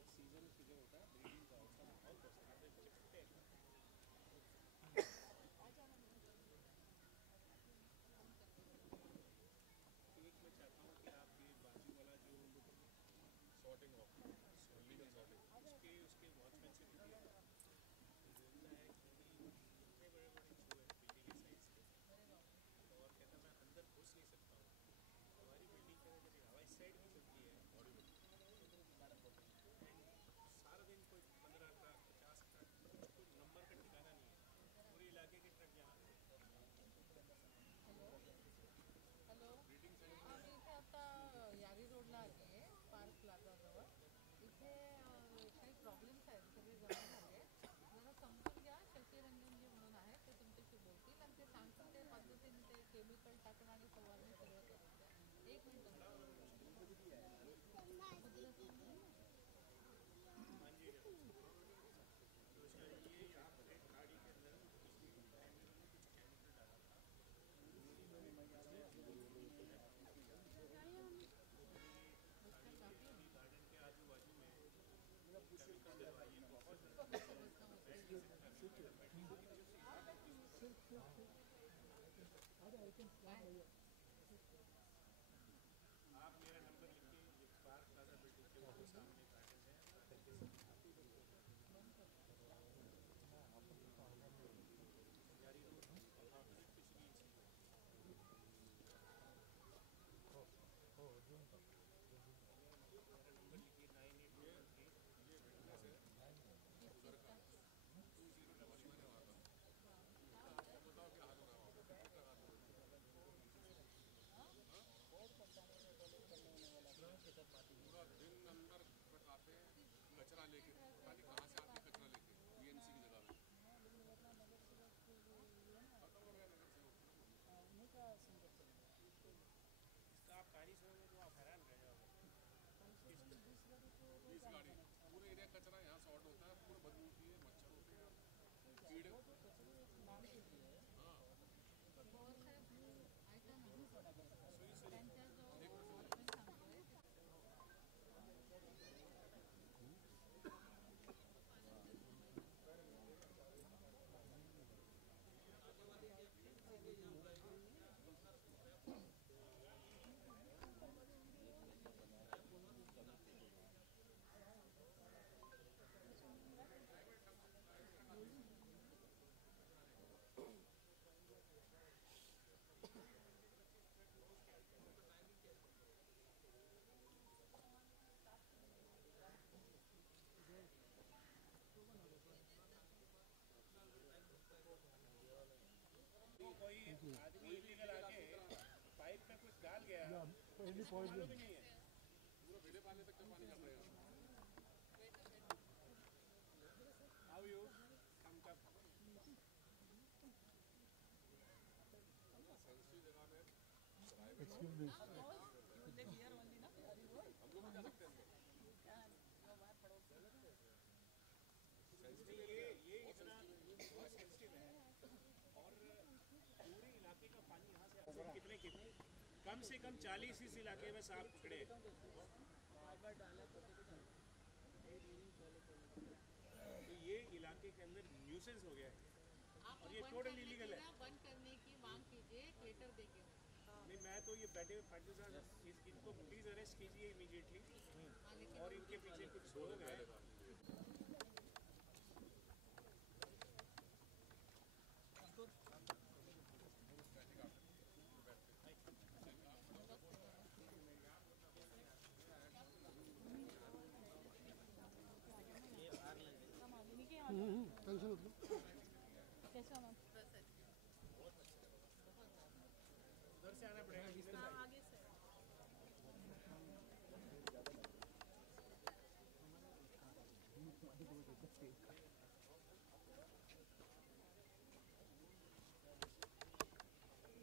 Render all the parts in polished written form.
Season की जो होता है ब्रीडिंग का उसका माहौल कैसा है चिपटे एक मैं चाहता हूँ कि आप ये बाजू वाला जो सॉर्टिंग ऑफ लीगल सॉर्टिंग उसके वॉचमैन से मिलिए। बोलता है कि इतने बड़े बड़े चूहे बिल्ली के साइज के, और कहता मैं अंदर घुस नहीं सकता हूँ। हमारी बिल्डिंग के अंदर जब हवा इस साइड में चलती है एंड सारा दिन कोई 15 ट्रक 50 ट्रक, कुछ कोई नंबर का ठिकाना नहीं है, पूरे इलाके के ट्रक यहाँ आते हैं। हॅलो, आम्ही इथे आता यारी रोडला आले आहे, पार्क प्लाझाजवळ. इथे काही प्रॉब्लेम्स आहेत, सगळे जमा झाले. जरा समजून घ्या. शशीरंजनजी म्हणून आहे, ते तुमच्याशी बोलतील आणि ते सांगतील ते पद्धतीने ते केमिकल टाकून आणि फवारणी सगळं करून द्या. एक मिनिट. हाँ जी, तो ये यहाँ पे गाड़ी के अंदर पिछली टाइम इन्होंने कुछ केमिकल डाला था। गार्डन के आजू बाजू में केमिकल डलवाइए, बहुत आप मेरा नंबर लिखिए, ये पार्क प्लाजा बिल्डिंग के वो सामने गार्डन है, यारी रोड पिछली मेरा नंबर लिखिए 9823 बताओ क्या हाल हो रहा है वहाँ पे पूरा दिन अंदर ट्रक आते हैं कचरा लेके, पता नहीं कहाँ से आते हैं कचरा लेके बीएमसी की जगह में। खत्म हो गया नगर सेवक, इसका आप कहानी सुनोगे तो आप हैरान रह जाओगे। 20 गाड़ी पूरे एरिया कचरा यहाँ सॉर्ट होता है, पूरे बदबू होती है, मच्छर होते हैं, कीड़े। हाँ कोई आदमी इलीगल आके पाइप में कुछ डाल गया, मालूम ही नहीं है। पूरा भिड़े पानी तक का पानी जा पड़ेगा। How you come कब? सेंसिटिव जगह में Excuse me. हम लोग भी जा सकते हैं सेंसिटिव ये इतना बहुत सेंसिटिव है, और पूरे इलाके का पानी यहाँ से कितने कम से कम 40 इस इलाके में सांप पकड़े। तो ये इलाके के अंदर न्यूसेंस हो गया है, और ये टोटल इलीगल है। बंद करने की मांग कीजिए, लेटर देके। नहीं, मैं तो ये बैठे हुए फाइटर साहब इनको प्लीज़ अरेस्ट कीजिए इमीडिएटली, और इनके पीछे कुछ लोग हैं। टेंशन मत लो। कैसे होना? उधर से आना पड़ेगा, इधर से आगे से।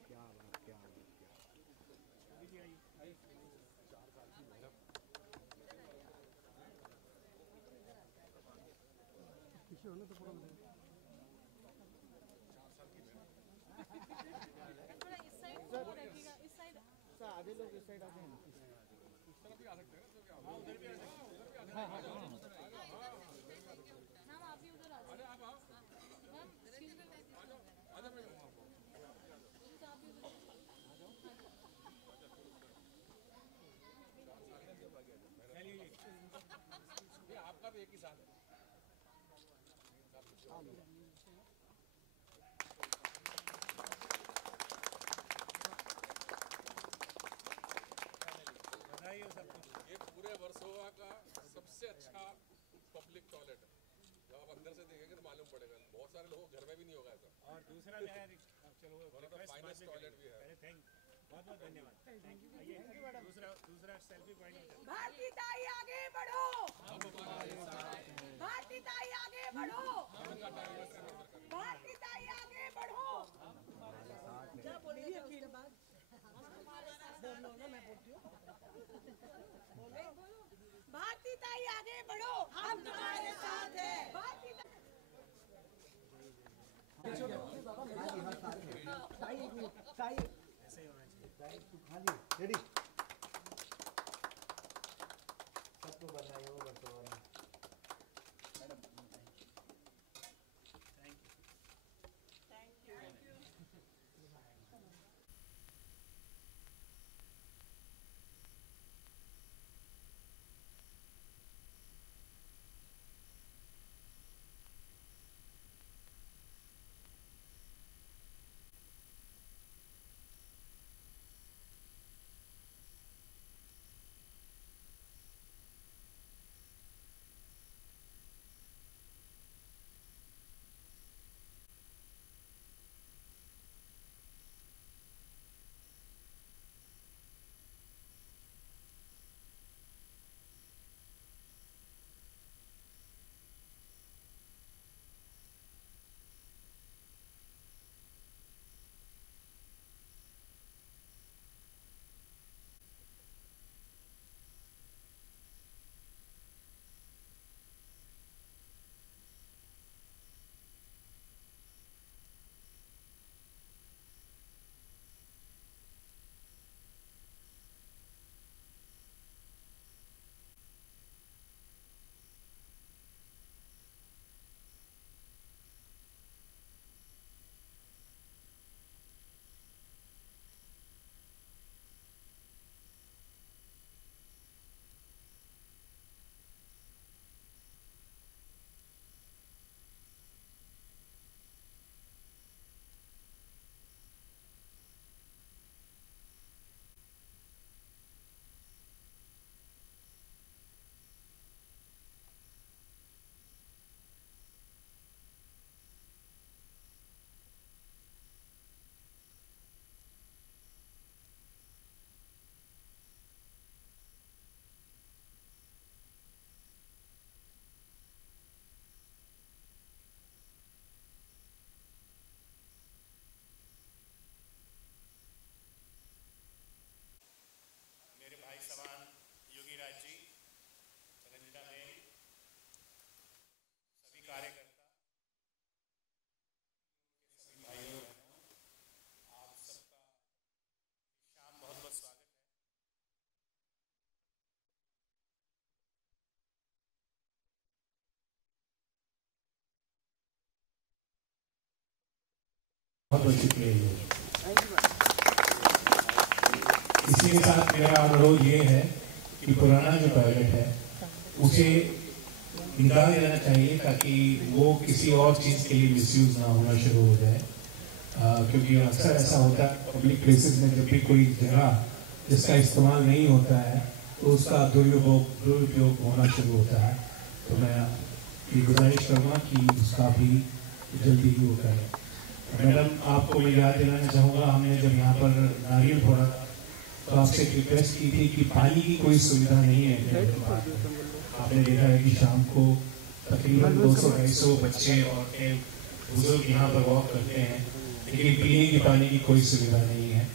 क्या बात, क्या बात, क्या आई 4 साल की मेहनत किसी होने तो पूरा मिलेगा। 4 साल की मेहनत। थोड़ा इस साइड रखिएगा, इस साइड। आधे लोग इस साइड आते हैं, इस तरफ भी आ सकते हैं ना, मैम आप भी उधर आ जाओ। मैम एक्सक्यूज मी, आप भी उधर ये आपका भी एक ही साल है। बधाई हो सबको। ये पूरे वर्सोवा का सबसे अच्छा पब्लिक टॉयलेट है। जब आप अंदर से देखेंगे तो मालूम पड़ेगा, बहुत सारे लोगों के घर में भी नहीं होगा ऐसा। और दूसरा जो है चलो वो request finest बाद में toilet भी है। पहले बहुत बहुत धन्यवाद। दूसरा सेल्फी पॉइंट। भारती ताई आगे बढ़ो, भारती ताई आगे बढ़ो, भारती ताई आगे बढ़ो। क्या बोल रही है अखिल? बोलो ना, मैं बोलती हूँ। भारती ताई आगे बढ़ो, हम तुम्हारे साथ हैं। भारती ऐसे ही होना चाहिए। रेडी सबको बधाई हो बरसोवा। Thank you. मेरे भाई समान योगी राज जी, रंजिता बहन, सभी कार्यकर्ता, सभी भाइयों बहनों, आप सबका शाम बहुत बहुत स्वागत है। बहुत बहुत शुक्रिया। इसी के साथ मेरा अनुरोध ये है कि पुराना जो टॉयलेट है उसे निकाल देना चाहिए ताकि वो किसी और चीज़ के लिए मिसयूज ना होना शुरू हो जाए, क्योंकि अक्सर ऐसा होता है पब्लिक प्लेसेस में जब भी कोई जगह जिसका इस्तेमाल नहीं होता है तो उसका दुरुपयोग होना शुरू होता है। तो मैं ये गुजारिश करूँगा कि उसका भी जल्दी ही वो करें। मैडम, आपको मैं याद दिलाना चाहूँगा, हमने जब यहाँ पर नारियल फोड़ा तो आपसे एक रिक्वेस्ट की थी कि पानी की कोई सुविधा नहीं है। आपने देखा है कि शाम को तकरीबन 200-250 बच्चे और बुजुर्ग यहाँ पर वॉक करते हैं, लेकिन पीने की पानी की कोई सुविधा नहीं है।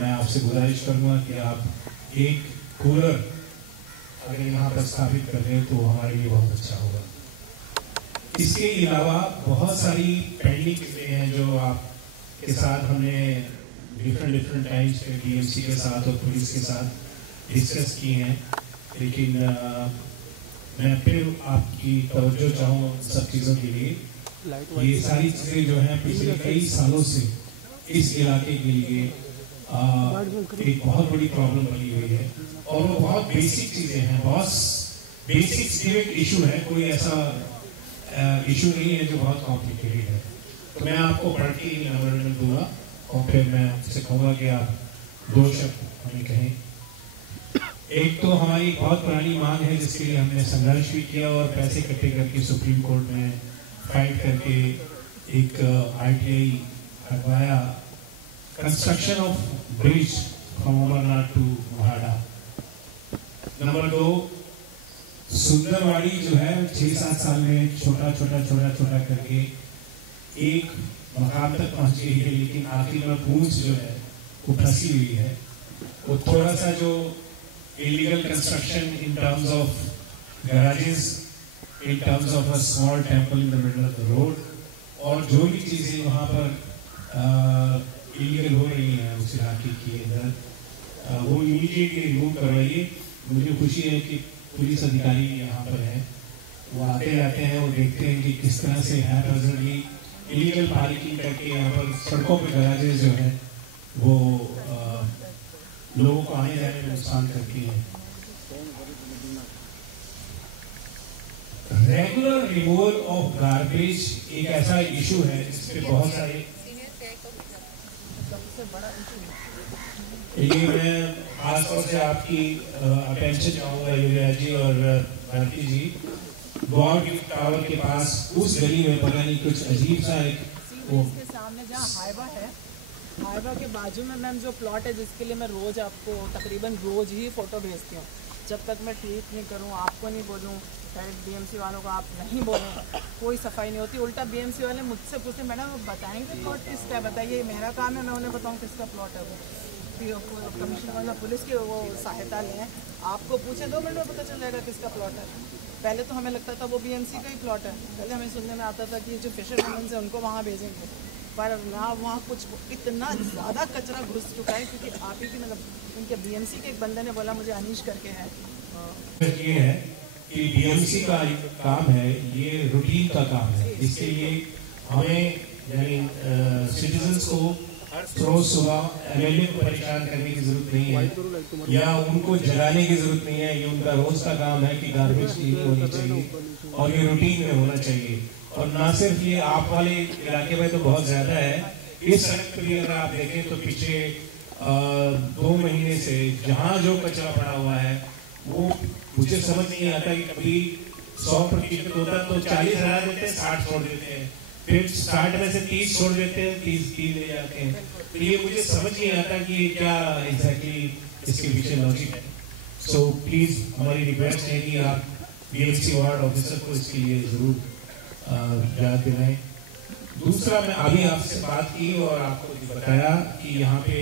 मैं आपसे गुजारिश करूँगा कि आप एक कूलर अगर यहाँ पर स्थापित कर दें तो हमारे लिए बहुत अच्छा होगा। इसके अलावा बहुत सारी पेंडिंग चीज़ें हैं जो आपके साथ हमने डिफरेंट टाइम्स पे डीएमसी के साथ और पुलिस के साथ डिस्कस की हैं। लेकिन मैं फिर आपकी तवज्जो चाहूँ सब चीज़ों के लिए। ये सारी चीज़ें जो हैं पिछले कई सालों से इस इलाके के लिए एक बहुत बड़ी प्रॉब्लम बनी हुई है, और वो बहुत बेसिक चीज़ें हैं, बहुत बेसिक सिविक इशू है, कोई ऐसा इशू नहीं है जो बहुत कॉम्प्लिकेटेड है। तो मैं आपको पढ़ के ही मेमोरेंडम दूंगा और फिर मैं आपसे कहूँगा कि आप 2 शब्द हमें कहें। एक तो हमारी बहुत पुरानी मांग है जिसके लिए हमने संघर्ष भी किया और पैसे इकट्ठे करके सुप्रीम कोर्ट में फाइट करके एक RTI हटवाया, construction of bridge from Amarnath to Mahada. Number 2, Sundarwadi जो है 6-7 साल में छोटा करके एक मकाम तक पहुंच गई है, लेकिन आखिर में पूंछ जो है वो फंसी हुई है। वो थोड़ा सा जो illegal construction in terms of garages, in terms of a small temple in the middle of the road, और जो भी चीज़ें वहाँ पर इलीगल हो रही हैं उस इलाके के अंदर, वो इमीडिएटली रिमूव करवाइए। मुझे खुशी है कि पुलिस अधिकारी यहाँ पर हैं, वो आते जाते हैं, वो देखते हैं कि किस तरह से हैज़र्डली इलीगल पार्किंग करके यहाँ पर सड़कों पर गैराजेस जो है वो लोगों को आने जाने में नुकसान करती है। रेगुलर रिमूवल ऑफ गार्बेज एक ऐसा इशू है जिसपे बहुत सारे, ये मैं खासतौर से आपकी अटेंशन चाहूँगा युवराज जी और भारती जी। गॉड गिफ्ट टावर के पास उस गली में पता नहीं कुछ अजीब सा एक वो इसके सामने जहाँ हाइवा है, हाइवा के बाजू में मैम जो प्लॉट है जिसके लिए मैं रोज़ आपको तकरीबन रोज़ ही फ़ोटो भेजती हूँ। जब तक मैं ट्वीट नहीं करूँ, आपको नहीं बोलूँ, डायरेक्ट BMC वालों को आप नहीं बोलें, कोई सफाई नहीं होती। उल्टा BMC वाले मुझसे पूछते मैडम वो बताएंगे प्लॉट किसका है, बताइए मेरा काम है मैं उन्हें बताऊँ किसका प्लॉट है। वो कमिश्नर पुलिस की वो सहायता लें, आपको पूछे 2 मिनट में पता चल जाएगा किसका प्लॉट है। पहले तो हमें लगता था वो BMC का ही प्लॉट है, पहले हमें सुनने में आता था कि जो फिशर वुमेन्स है उनको वहाँ भेजेंगे, पर ना वहाँ कुछ इतना ज़्यादा कचरा घुस चुका है क्योंकि आप ही की मतलब उनके BMC के एक बंदे ने बोला मुझे अनीश करके है। ये है कि BMC का काम है, ये रूटीन का काम है, इसके लिए हमें यानी सिटीजन्स को रोज सुबह एमएलए को परेशान करने की जरूरत नहीं है या उनको जगाने की जरूरत नहीं है। ये उनका रोज का काम है कि गार्बेज क्लीन होनी चाहिए और ये रूटीन में होना चाहिए। और ना सिर्फ ये आप वाले इलाके में तो बहुत ज्यादा है, इस सड़क पर भी अगर आप देखें तो पीछे 2 महीने से जहाँ जो कचरा पड़ा हुआ है वो मुझे समझ नहीं आता कि कभी 100% होता तो 40 हटा देते हैं, 60 छोड़ देते हैं, फिर 60 में से 30 छोड़ देते हैं, 30 ले जाते हैं। तो ये मुझे समझ नहीं आता कि क्या एग्जैक्टली इसके पीछे लॉजिक है। सो प्लीज हमारी रिक्वेस्ट है कि आप BMC वार्ड ऑफिसर को इसके लिए जरूर याद दिलाएं। दूसरा, मैं अभी आपसे बात की और आपको बताया कि यहाँ पे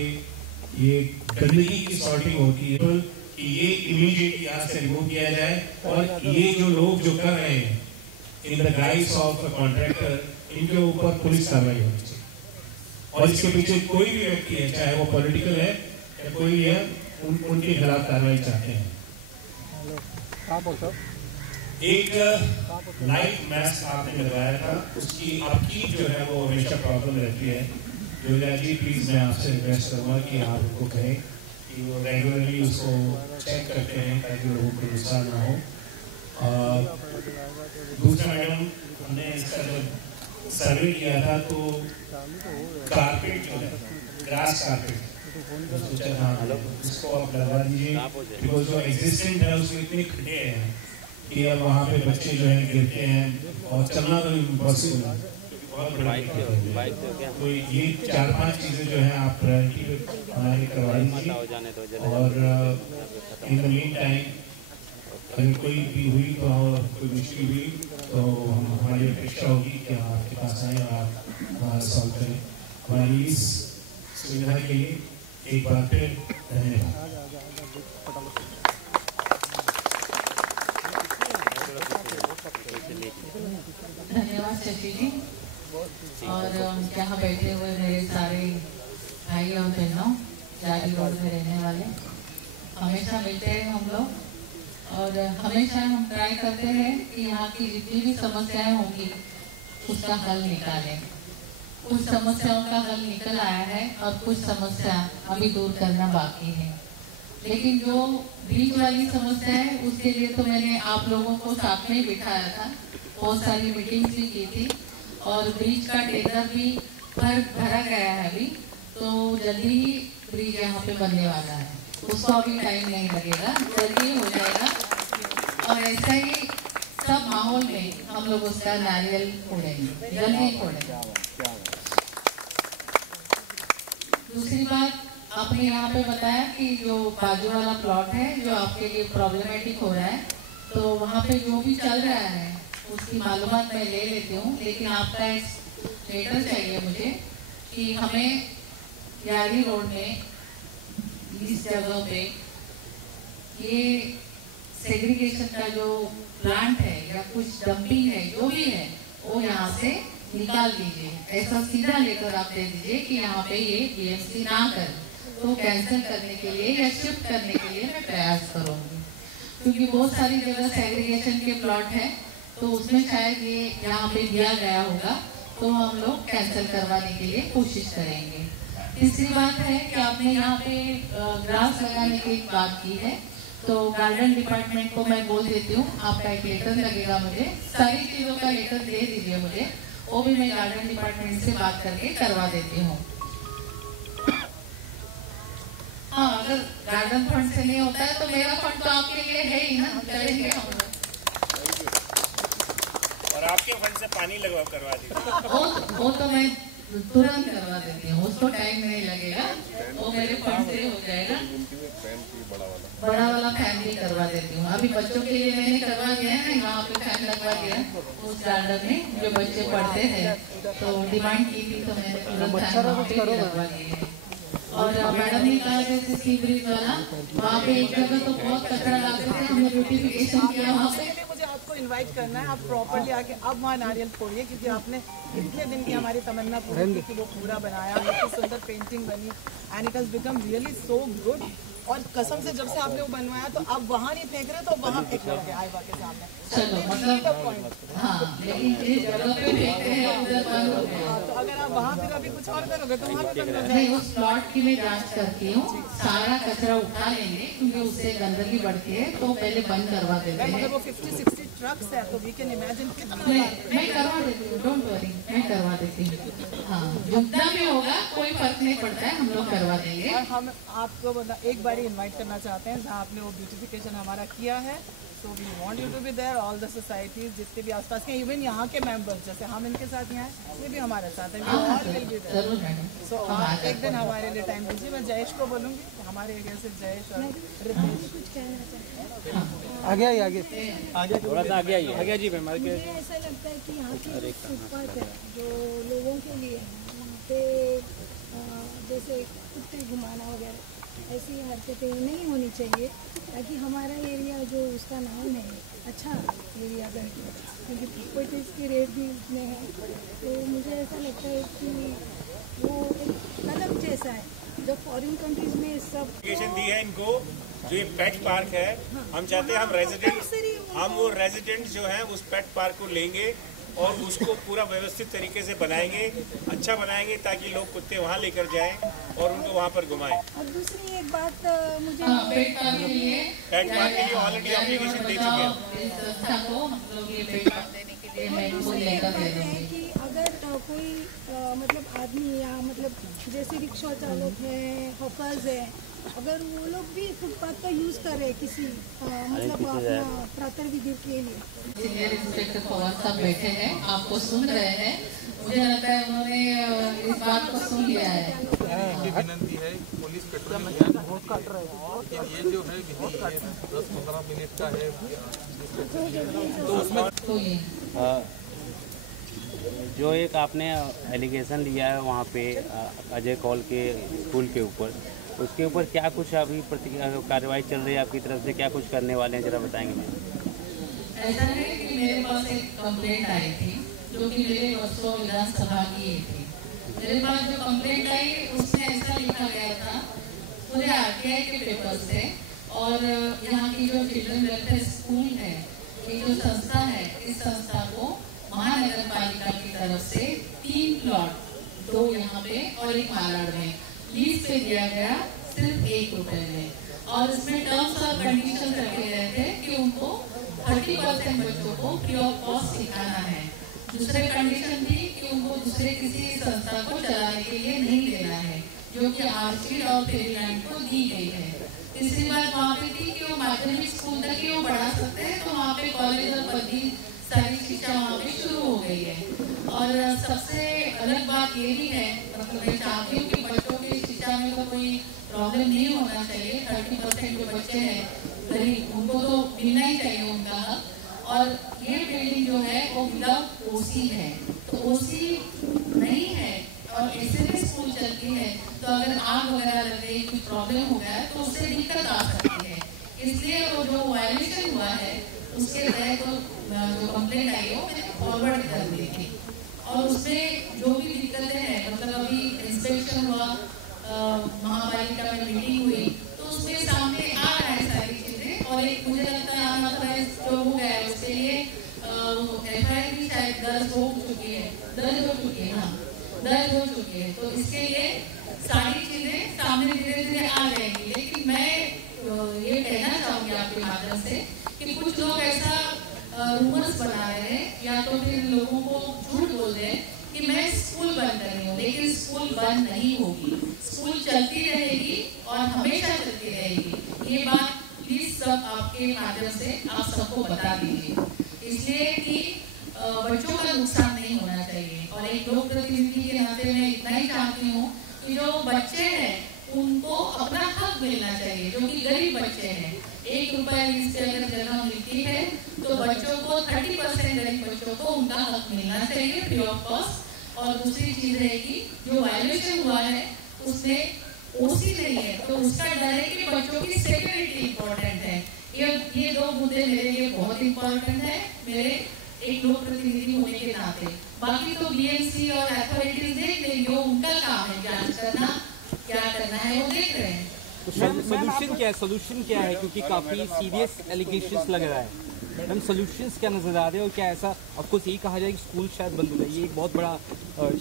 ये गंदगी की सॉर्टिंग होती है कि ये इमीडिएटली यहाँ से रिमूव किया जाए और ये जो लोग जो कर रहे हैं in the guys of contractor, इनके ऊपर पुलिस कार्रवाई होनी चाहिए। और इसके पीछे कोई भी व्यक्ति है, चाहे वो पॉलिटिकल है या कोई भी है, उनके खिलाफ कार्रवाई चाहते हैं। एक लाइट मास्क आपने लगाया था, उसकी आपकी जो है वो हमेशा प्रॉब्लम रहती है। योजना जी प्लीज मैं आपसे रिक्वेस्ट करूँगा कि आप उनको कहें कि वो रेगुलरली उसको चेक करते हैं ताकि लोगों को नुकसान ना हो। दूसरा मैडम, हमने इसका जब सर्वे किया था तो कारपेट जो है ग्रास कारपेट सोचा हाँ उसको आप लगा दीजिए, बिकॉज जो एग्जिस्टेंट है उसमें इतने खड्डे हैं कि अब वहाँ पे बच्चे जो है गिरते हैं और चलना तो इम्पॉसिबल है, बहुत बड़ा है। तो ये 4-5 चीज़ें जो है आप प्रायोरिटी पे हमारी करवा दीजिए। और इन द मीन टाइम अगर कोई भी हुई तो कोई मुश्किल हुई तो हमारी अपेक्षा होगी कि हम आपके पास आएँ और आप सॉल्व करें। हमारी इस सुविधा के लिए एक बार फिर धन्यवाद। धन्यवाद शशि जी। और यहाँ बैठे हुए मेरे सारे भाई और बहनों, जारी रोड में रहने वाले, हमेशा मिलते हैं हम लोग और हमेशा हम ट्राई करते हैं कि यहाँ की जितनी भी समस्याएं होंगी उसका हल निकालें। कुछ समस्याओं का हल निकल आया है और कुछ समस्या अभी दूर करना बाकी है। लेकिन जो ब्रीच वाली समस्या है उसके लिए तो मैंने आप लोगों को साथ में ही बिठाया था, बहुत सारी मीटिंग्स भी की थी और ब्रिज का टेंडर भी भरा गया है अभी, तो जल्दी ही ब्रिज यहाँ पे बनने वाला है, उसको अभी टाइम नहीं लगेगा, जल्दी हो जाएगा। और ऐसा ही सब माहौल में हम लोग उसका नारियल फोड़ेंगे, जल्दी फोड़ेंगे। दूसरी बात, आपने यहाँ पे बताया कि जो बाजू वाला प्लॉट है जो आपके लिए प्रॉब्लमेटिक हो रहा है, तो वहाँ पे जो भी चल रहा है उसकी मालूमात मैं ले लेती हूँ, लेकिन आपका लेटर चाहिए मुझे कि हमें यारी रोड में इस जगह पे ये सेग्रीगेशन का जो प्लांट है या कुछ डंपिंग है जो भी है वो यहाँ से निकाल दीजिए। ऐसा सीधा लेकर आप दे दीजिए कि यहाँ पे ये बीएमसी ना करे, तो कैंसिल करने के लिए या शिफ्ट करने के लिए मैं प्रयास करूँगी, क्योंकि बहुत सारी जगह सेग्रीगेशन के प्लॉट है तो उसमें शायद ये यहाँ पे दिया गया होगा, तो हम लोग कैंसिल करवाने के लिए कोशिश करेंगे। तीसरी बात है कि आपने यहाँ पे ग्रास लगाने की बात की है, तो गार्डन डिपार्टमेंट को मैं बोल देती हूँ, आपका एक लेटर लगेगा मुझे, सारी चीज़ों का लेटर दे दीजिए मुझे, वो भी मैं गार्डन डिपार्टमेंट से बात करके करवा देती हूँ। हाँ, अगर गार्डन फंड से नहीं होता है तो मेरा फंड तो आपके लिए है ही ना, करेंगे हम लोग। और आपके फंड से पानी लगवा करवा दीजिए। वो तो मैं तुरंत करवा देती हूँ, उसको टाइम नहीं लगेगा, वो मेरे फंड से हो जाएगा। बड़ा वाला फैन भी करवा देती हूँ। अभी बच्चों के लिए मैंने करवा दिया है ना, वहाँ पे फैन लगवा दिया उस गार्डन में जो बच्चे पढ़ते थे, तो डिमांड की थी तो मैंने तुरंत फैन वहाँ पे लगवा दिए है। और मैडम ने कहा जैसे सी ब्रिज वाला, वहाँ पे एक जगह तो बहुत कचरा लाते थे, हमने ब्यूटिफिकेशन किया वहाँ पे। मुझे आपको इनवाइट करना है, आप प्रॉपर्ली आके अब वहाँ नारियल फोड़िए, क्योंकि आपने इतने दिन की हमारी तमन्ना पूरी की कि वो पूरा बनाया, इतनी सुंदर पेंटिंग बनी and it has become really so good. और कसम से जब से आपने वो बनवाया तो अब वहाँ नहीं फेंक रहे, तो वहाँ फेंक रहे आईबा के सामने। चलो मतलब हाँ, लेकिन जिस जगह पे फेंकते हैं उधर बंद हो गया। तो अगर आप वहाँ फिर अभी कुछ और करोगे तो वहाँ पे बंद हो नहीं, उस प्लॉट की मैं जांच करती हूँ, सारा कचरा उठा लेंगे क्योंकि उससे गंदगी बढ़ती है, तो पहले बंद करवा देते हैं। मगर वो 50-60 ट्रक्स है, तो वी कैन इमेजिन कितना। मैं करवा देती हूँ, डोंट वरी, मैं करवा देती हूँ। हाँ, जितना भी होगा कोई फर्क नहीं पड़ता है, हम लोग करवा देंगे। और हम आपको एक बार इनवाइट करना चाहते हैं जहाँ आपने वो ब्यूटिफिकेशन हमारा किया है, तो we want you to be there, all the societies जितने भी आसपास के, इवन यहाँ के मेंबर्स जैसे हम इनके साथ यहाँ हैं, ये भी हमारे साथ हैं, जरूर मैडम। सो आप एक दिन हमारे लिए टाइम दीजिए। मैं जयेश को बोलूँगी, हमारे एरिया से जयेश और रितेश। कुछ कहना चाहते हैं। आगे आइए, आगे थोड़ा सा आगे आइए। आगे जी मैम, मुझे ऐसा लगता है कि यहाँ की फुटपाथ है जो लोगों के लिए है, वहाँ पे जैसे कुत्ते घुमाना वगैरह ऐसी हरकतें नहीं होनी चाहिए, ताकि हमारा एरिया जो उसका नाम है अच्छा एरिया बन, क्योंकि प्रॉपर्टीज़ की रेट भी उसमें है। तो मुझे ऐसा लगता है कि वो एक अलग जैसा है, जो फॉरेन कंट्रीज में सब एप्लीकेशन दी है इनको, जो ये पेट पार्क है, हम चाहते हैं हम वो रेजिडेंट जो हैं उस पेट पार्क को लेंगे और उसको पूरा व्यवस्थित तरीके से बनाएंगे, अच्छा बनाएंगे, ताकि लोग कुत्ते वहाँ लेकर जाएं और उनको वहाँ पर घुमाएं। और दूसरी एक बात मुझे पेट पार्क के लिए ऑलरेडी एप्लीकेशन दे चुके हैं। इस संस्था को हम लोग ये पेट पार्क देने के लिए मैं इनको लेकर दे है दूँगी। कि अगर कोई मतलब आदमी या मतलब जैसे रिक्शा चालक है, हॉकर्स है, अगर वो लोग भी फुटपाथ का यूज़ करें किसी मतलब अपना प्रातः विधि के लिए। सीनियर इंस्पेक्टर पवार साहब बैठे हैं, आपको सुन रहे हैं, मुझे लगता है उन्होंने इस बात को सुन लिया है। विनंती है, पुलिस पेट्रोलिंग बहुत काट रहा है, ये जो है विधि ये 10-15 मिनट का है, तो उसमें तो ये जो एक आपने एलिगेशन लिया है वहाँ पे अजय कौल के स्कूल के ऊपर, उसके ऊपर क्या कुछ अभी कार्रवाई चल रही है आपकी तरफ से, क्या कुछ करने वाले हैं, जरा बताएंगे मैम। ऐसा है कि मेरे पास एक कंप्लेंट आई थी जो कि मेरे वर्षों विधानसभा की थी। मेरे पास जो कंप्लेंट आई उसमें ऐसा लिखा गया था पूरे आरटीआई के पेपर से, और यहाँ की जो चिल्ड्रन वेलफेयर स्कूल है, ये जो संस्था है, इस संस्था को महानगर पालिका की तरफ से 3 प्लॉट, 2 यहाँ पे और 1 मालाड में लीज पे दिया गया सिर्फ 1 रुपए में। और इसमें टर्म्स और कंडीशन रखे गए थे कि उनको 30% बच्चों को फ्री ऑफ कॉस्ट सिखाना है। दूसरे कंडीशन थी कि उनको दूसरे किसी संस्था को चलाने के लिए नहीं देना है, जो कि आर्चिड और फेरीलैंड को दी गई है। तीसरी बात वहाँ पे थी कि वो माध्यमिक स्कूल तक ही वो पढ़ा सकते हैं, तो वहाँ पे कॉलेज और पदवी सारी शिक्षा वहाँ पे शुरू हो गई है। और सबसे अलग बात ये भी है, मतलब मैं चाहती हूँ कि बच्चों की शिक्षा में तो कोई प्रॉब्लम नहीं होना चाहिए। 30% जो बच्चे हैं गरीब, उनको तो मिलना ही चाहिए उनका हक। और ये बिल्डिंग जो है वो विदाउट ओसी है, तो ओसी नहीं है और ऐसे में स्कूल चलती है, तो अगर आग वगैरह लग गई, कुछ प्रॉब्लम हो गया तो उससे दिक्कत आ सकती है। इसलिए वो जो वायलेशन हुआ है उसके तहत जो कंप्लेंट आई हो मैंने फॉरवर्ड कर दी थी। और उसमें जो भी दिक्कतें हैं, मतलब अभी इंस्पेक्शन हुआ, महापालिका में मीटिंग हुई, तो उसमें सामने आ रहा है सारी चीजें। और एक मुझे लगता है अनऑथराइज जो हो गया है उसके लिए FIR भी शायद दर्ज हो चुकी है, हाँ दर्ज हो चुकी है। तो इसके लिए सारी चीजें सामने धीरे धीरे आ जाएंगी। लेकिन मैं ये कहना चाहूंगी आपके माध्यम से कि कुछ लोग ऐसा रूमर्स बना रहे हैं या तो फिर लोगों को झूठ बोल रहे हैं कि मैं स्कूल बंद कर रही हूँ, लेकिन स्कूल बंद नहीं होगी, स्कूल चलती रहेगी और हमेशा चलती रहेगी। ये बात प्लीज सब आपके माध्यम से आप सबको बता दीजिए, इसलिए कि बच्चों का नुकसान नहीं होना चाहिए। और एक लोक प्रतिनिधि के नाते मैं इतना ही चाहती हूँ कि जो बच्चे हैं उनको अपना हक मिलना चाहिए, जो कि गरीब बच्चे हैं। 1 रुपया लीज से अगर जगह मिलती है तो बच्चों को 30% गरीब बच्चों को उनका हक मिलना चाहिए फ्री ऑफ कॉस्ट। और दूसरी चीज है कि जो वायलेशन हुआ है उसमें ओसी नहीं है, तो उसका डर है कि बच्चों की सिक्योरिटी इम्पोर्टेंट है। ये 2 मुद्दे मेरे लिए बहुत इम्पोर्टेंट है, मेरे एक लोक प्रतिनिधि होने के नाते। बाकी तो BMC और अथॉरिटीज देख लेंगे, वो उनका काम है जांच करना, क्या करना है वो देख रहे हैं। तो सोल्यूशन क्या है, क्योंकि काफी सीरियस एलिगेशंस लग रहा है मैम, सोल्यूशंस क्या नजर आ रहे हैं? और क्या ऐसा आपको यही कहा जाए कि स्कूल शायद बंद हो जाए? ये एक बहुत बड़ा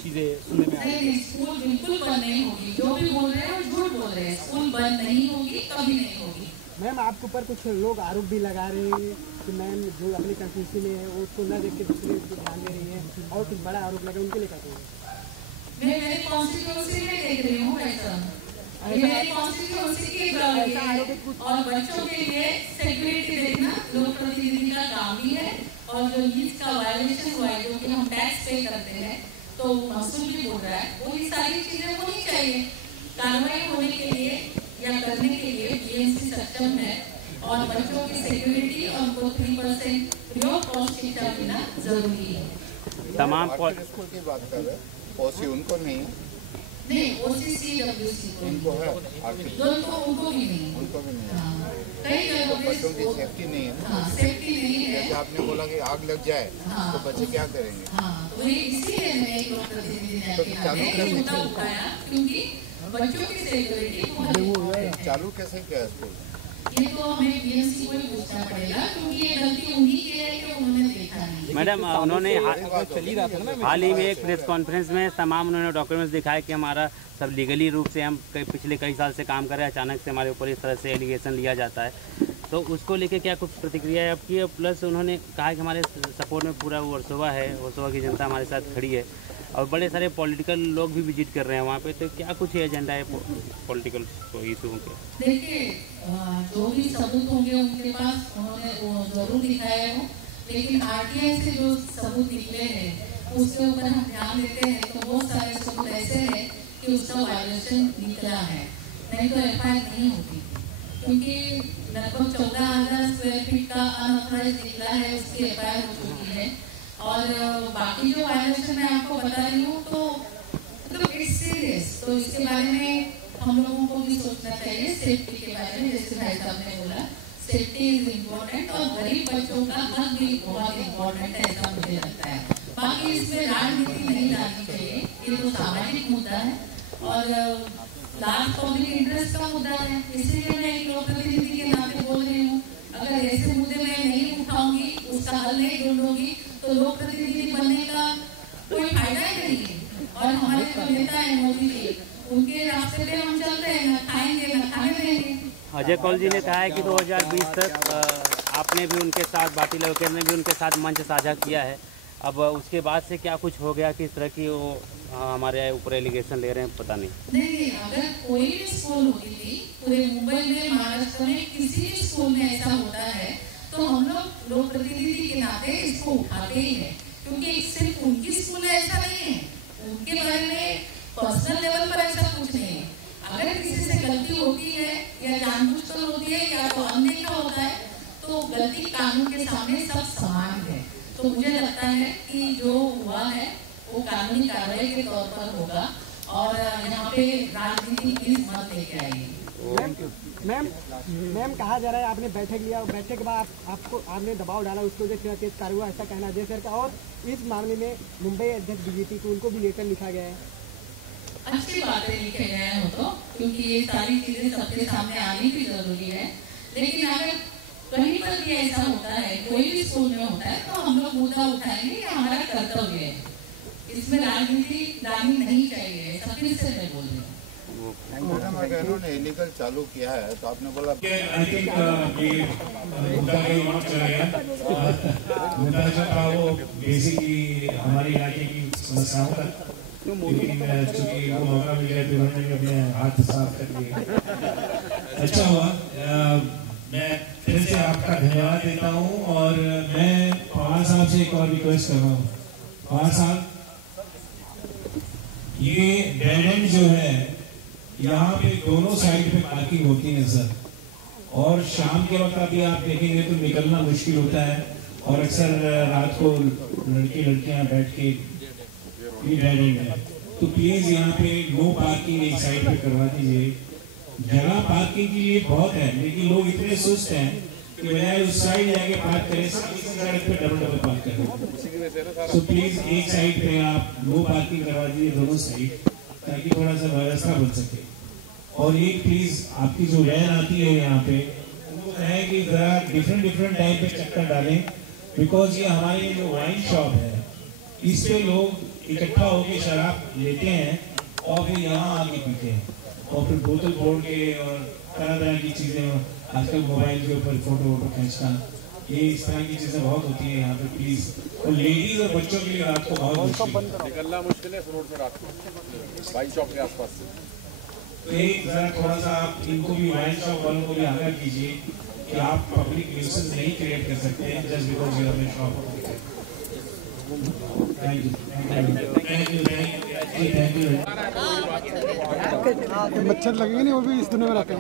चीजें सुनने में आ रही है। स्कूल बिल्कुल बंद नहीं होगी, जो भी बोल रहे हैं वो झूठ बोल रहे हैं। स्कूल बंद नहीं होगी, कभी नहीं होगी। मैम आपके ऊपर कुछ लोग आरोप भी लगा रहे हैं कि मैम जो अपनी कंस्टिट्यूंसी में है वो उसको न देख के दूसरे को ध्यान दे रही है, और कुछ बड़ा आरोप लगा, उनके लिए क्या कहेंगे? मैं मेरे कॉन्स्टिट्यूंसी में देख रही हूँ ऐसा, ये मेरी कॉन्स्टिट्यूंसी की प्रॉब्लम है। और बच्चों के लिए सिक्योरिटी देखना लोक प्रतिनिधि का काम भी है। और जो लीज का वायलेशन हुआ है, जो कि हम टैक्स पे करते हैं, तो महसूल भी बोल रहा है, वो ये सारी चीजें होनी चाहिए। कार्रवाई होने के लिए या करने के लिए BMC सक्षम है। और बच्चों की सिक्योरिटी और उनको 3% फ्री ऑफ कॉस्ट शिक्षा देना जरूरी है। तमाम स्कूल की बात कर रहे हैं, ओसी उनको नहीं, OCCWC उनको है, उनको भी नहीं, उनको भी नहीं। कई जगहों पे बच्चों की सेफ्टी नहीं है ना, सेफ्टी नहीं है। जैसे आपने बोला कि आग लग जाए तो बच्चे क्या करेंगे? तो इसीलिए मैं एक लोक प्रतिनिधि ने मुद्दा उठाया, क्योंकि बच्चों की सिक्योरिटी चालू कैसे किया स्कूल? ये तो हमें BMC को ही पूछना पड़ेगा, क्योंकि ये गलती उन्हीं की है कि उन्होंने देखा नहीं। मैडम उन्होंने चली रहा था ना हाल ही में एक प्रेस कॉन्फ्रेंस में तमाम उन्होंने डॉक्यूमेंट्स दिखाए कि हमारा सब लीगली रूप से हम पिछले कई साल से काम कर रहे हैं, अचानक से हमारे ऊपर इस तरह से एलिगेशन लिया जाता है। तो उसको लेके क्या कुछ प्रतिक्रिया है आपकी? प्लस उन्होंने कहा कि हमारे सपोर्ट में पूरा वर्सोवा है, वर्सोवा की जनता हमारे साथ खड़ी है और बड़े सारे पॉलिटिकल लोग भी विजिट कर रहे हैं वहाँ पे। तो क्या कुछ एजेंडा है पॉलिटिकल इशू के? देखिए, जो भी सबूत होंगे उनके पास उन्होंने वो जरूर दिखाया हो, लेकिन RTI से जो सबूत निकले हैं उसके ऊपर हम ध्यान देते हैं तो बहुत सारे सबूत ऐसे हैं कि उसका वायलेशन निकला है, नहीं तो FIR नहीं होती। क्योंकि लगभग 14,000 स्क्वायर फीट का अनऑथराइज निकला है, उसकी FIR हो चुकी है। और बाकी जो वायलेशन मैं आपको बता रही हूँ तो मतलब इट्स सीरियस, तो इसके बारे में हम लोगों को भी सोचना चाहिए। सेफ्टी के बारे में जैसे भाई साहब ने बोला, सेफ्टी इज इम्पोर्टेंट और गरीब बच्चों का हक भी बहुत इम्पोर्टेंट है, ऐसा मुझे लगता है। बाकी इसमें राजनीति नहीं लानी चाहिए, ये तो सामाजिक मुद्दा है और लार्ज पब्लिक इंटरेस्ट का मुद्दा है। इसीलिए मैं एक लोक प्रतिनिधि के नाते विजय कौल जी ने कहा है कि 2020 तक आपने भी उनके साथ, भाटी लड़के ने भी उनके साथ मंच साझा किया है। अब उसके बाद से क्या कुछ हो गया, किस तरह की वो हमारे ऊपर एलिगेशन ले रहे हैं, पता नहीं। नहीं, अगर कोई भी स्कूल होती थी पूरे मुंबई में, महाराष्ट्र में, किसी भी स्कूल में ऐसा होता है तो हम लोग प्रतिनिधि के नाते इसको उठाते ही हैं, क्योंकि सिर्फ उनकी स्कूल है ऐसा नहीं है, उनके बारे में पर्सनल लेवल पर ऐसा कुछ नहीं है। अगर किसी से गलती होती है या जानबूझकर होती है या तो अनदेखा होता है, तो गलती कानून के सामने सब समान है। तो मुझे लगता है कि जो हुआ है वो कानूनी कार्रवाई के तौर पर होगा और यहाँ पे राजनीति प्लीज मत लेके आएगी। मैम कहा जा रहा है आपने बैठक लिया, बैठक के बाद आपने दबाव डाला उसको जो तेज कार्य हुआ, ऐसा कहना जय सर का। और इस मामले में मुंबई अध्यक्ष बीजेपी को उनको भी लेकर लिखा गया है। अच्छी बातें लिखे गए हैं वो तो, क्योंकि ये सारी चीजें सबके सामने आनी भी जरूरी है। लेकिन अगर कहीं पर भी ऐसा होता है, कोई भी स्कूल में होता है, तो हम लोग मुद्दा उठाएंगे, ये हमारा कर्तव्य है। इसमें राजनीति लानी नहीं चाहिए, सबके से मैं बोल रही हूँ। मैडम अगर इन्होंने इलीगल चालू किया है तो आपने बोला आई थिंक ये मुद्दा कहीं और चला गया। मुद्दा जो था वो बेसिकली हमारे इलाके की समस्याओं का, लेकिन चूंकि वो मौका मिल गया तो उन्होंने भी अपने हाथ साफ कर लिए। अच्छा हुआ। मैं फिर से आपका धन्यवाद देता हूँ और मैं पवार साहब से एक और रिक्वेस्ट कर रहा हूँ। पवार साहब, ये डेड एंड जो है यहाँ पे दोनों साइड पे पार्किंग होती है सर, और शाम के वक्त अभी आप देखेंगे तो निकलना मुश्किल होता है और अक्सर रात को लड़के लड़कियां बैठ के डेड एंड है। तो प्लीज यहाँ पे नो पार्किंग एक साइड पे करवा दीजिए। जगह पार्किंग के लिए बहुत है, लेकिन लोग इतने सुस्त हैं कि बजाय उस साइड जाके पार्क करें, सड़क पे डबल पार्क करें। तो प्लीज एक साइड पे आप नो पार्किंग करवा दीजिए दोनों साइड, ताकि थोड़ा सा व्यवस्था बन सके। और एक प्लीज आपकी जो वैन आती है यहाँ पे, वो है कि जरा डिफरेंट टाइम पे चक्कर डालें, बिकॉज ये हमारी जो वाइन शॉप है इस पे लोग इकट्ठा होकर शराब लेते हैं और फिर यहाँ आके पीते हैं और फिर बोतल फोड़ के और तरह की चीजें, आजकल मोबाइल के ऊपर फोटो खींचना, ये इस तरह की चीजें बहुत होती है यहाँ पे। प्लीज, और लेडीज और बच्चों के लिए रात को बहुत निकलना मुश्किल है रोड से रात को वाइन शॉप के आसपास से। तो एक जरा थोड़ा सा आप इनको भी, वाइन शॉप वालों को भी आगाह कीजिए कि आप पब्लिक न्यूसेंस नहीं क्रिएट कर सकते हैं just because you have a shop. Thank you. मच्छर लगेंगे नहीं, वो भी इस दुनिया में रहते हैं।